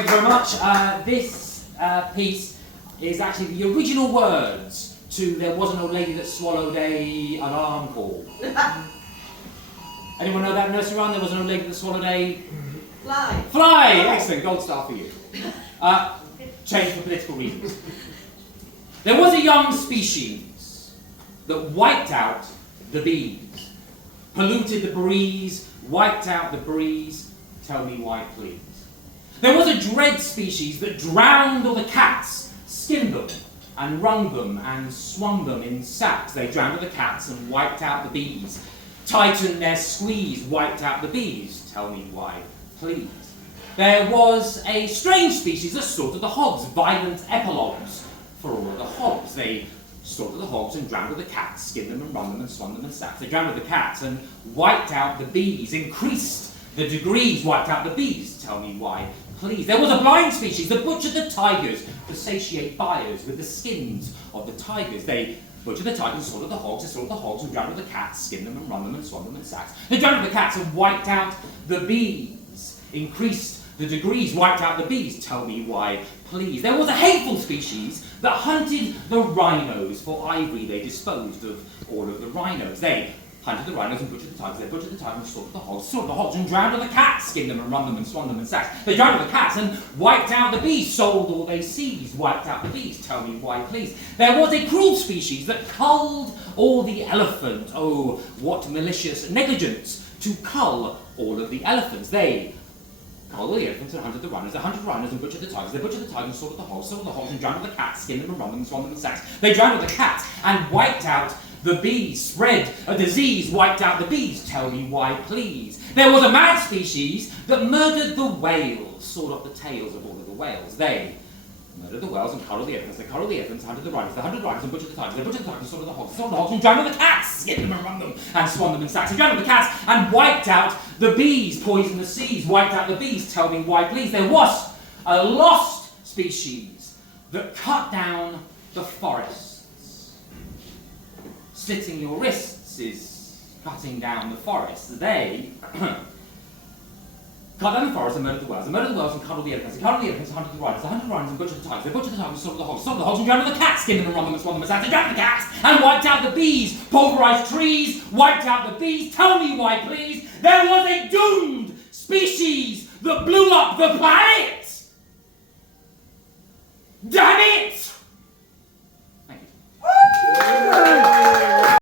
Thank you very much. This piece is actually the original words to "There Was an Old Lady That Swallowed an Alarm Call." Anyone know that nursery rhyme? There was an old lady that swallowed a fly. Fly! Excellent, gold star for you. Change for political reasons. There was a young species that wiped out the bees, polluted the breeze, wiped out the breeze. Tell me why, please. There was a dread species that drowned all the cats, skinned them, and wrung them, and swung them in sacks. They drowned all the cats and wiped out the bees. Tightened their squeeze, wiped out the bees. Tell me why, please. There was a strange species that slaughtered the hogs, violent epilogues for all the hogs. They slaughtered the hogs and drowned all the cats, skinned them and wrung them and swung them in sacks. They drowned all the cats and wiped out the bees, increased the degrees, wiped out the bees. Tell me why, please. There was a blind species that butchered the tigers to satiate buyers with the skins of the tigers. They butchered the tigers and slaughtered the hogs. They slaughtered the hogs and drowned all the cats, skinned them and wrung them and swung them in sacks. They drowned all the cats and wiped out the bees, increased the degrees, wiped out the bees. Tell me why, please. There was a hateful species that hunted the rhinos for ivory. They disposed of all of the rhinos. They hunted the rhinos and butchered the tigers. They butchered the tigers and slaughtered the hogs and drowned all the cats, skinned them and wrung them and swung them in sacks. They drowned all the cats and wiped out the bees, sold all they seized, wiped out the bees. Tell me why, please. There was a cruel species that culled all the elephant. Oh, what malicious negligence to cull all of the elephants. They culled all the elephants and hunted the rhinos. They hunted rhinos and butchered the tigers. They butchered the tigers and slaughtered the hogs and drowned all the cats, skinned them and wrung them and swung them in sacks. They drowned all the cats and wiped out the bees, spread a disease, wiped out the bees. Tell me why, please. There was a mad species that murdered the whales, sawed off the tails of all of the whales. They murdered the whales and culled all the elephants. They culled all the elephants, hunted the rhinos. They hunted the rhinos and butchered the tigers. They butchered the tigers and slaughtered the hogs and drowned all the cats, skinned them and wrung them and swung them in sacks. They drowned all the cats and wiped out the bees, poisoned the seas, wiped out the bees. Tell me why, please. There was a lost species that cut down the forests. Slitting your wrists is cutting down the forest. They cut down the forest and murdered the whales. They murdered the whales and cut all the elephants. They cut all the elephants and hunted the rhinos. They hunted the rhinos and butchered the tigers. They butchered the tigers and slaughtered the hogs and drowned all the cats, skinned them and wrung them and swung them in sacks. They drowned the cats and wiped out the bees, pulverized trees, wiped out the bees. Tell me why, please. There was a doomed species that blew up the planet. Damn it!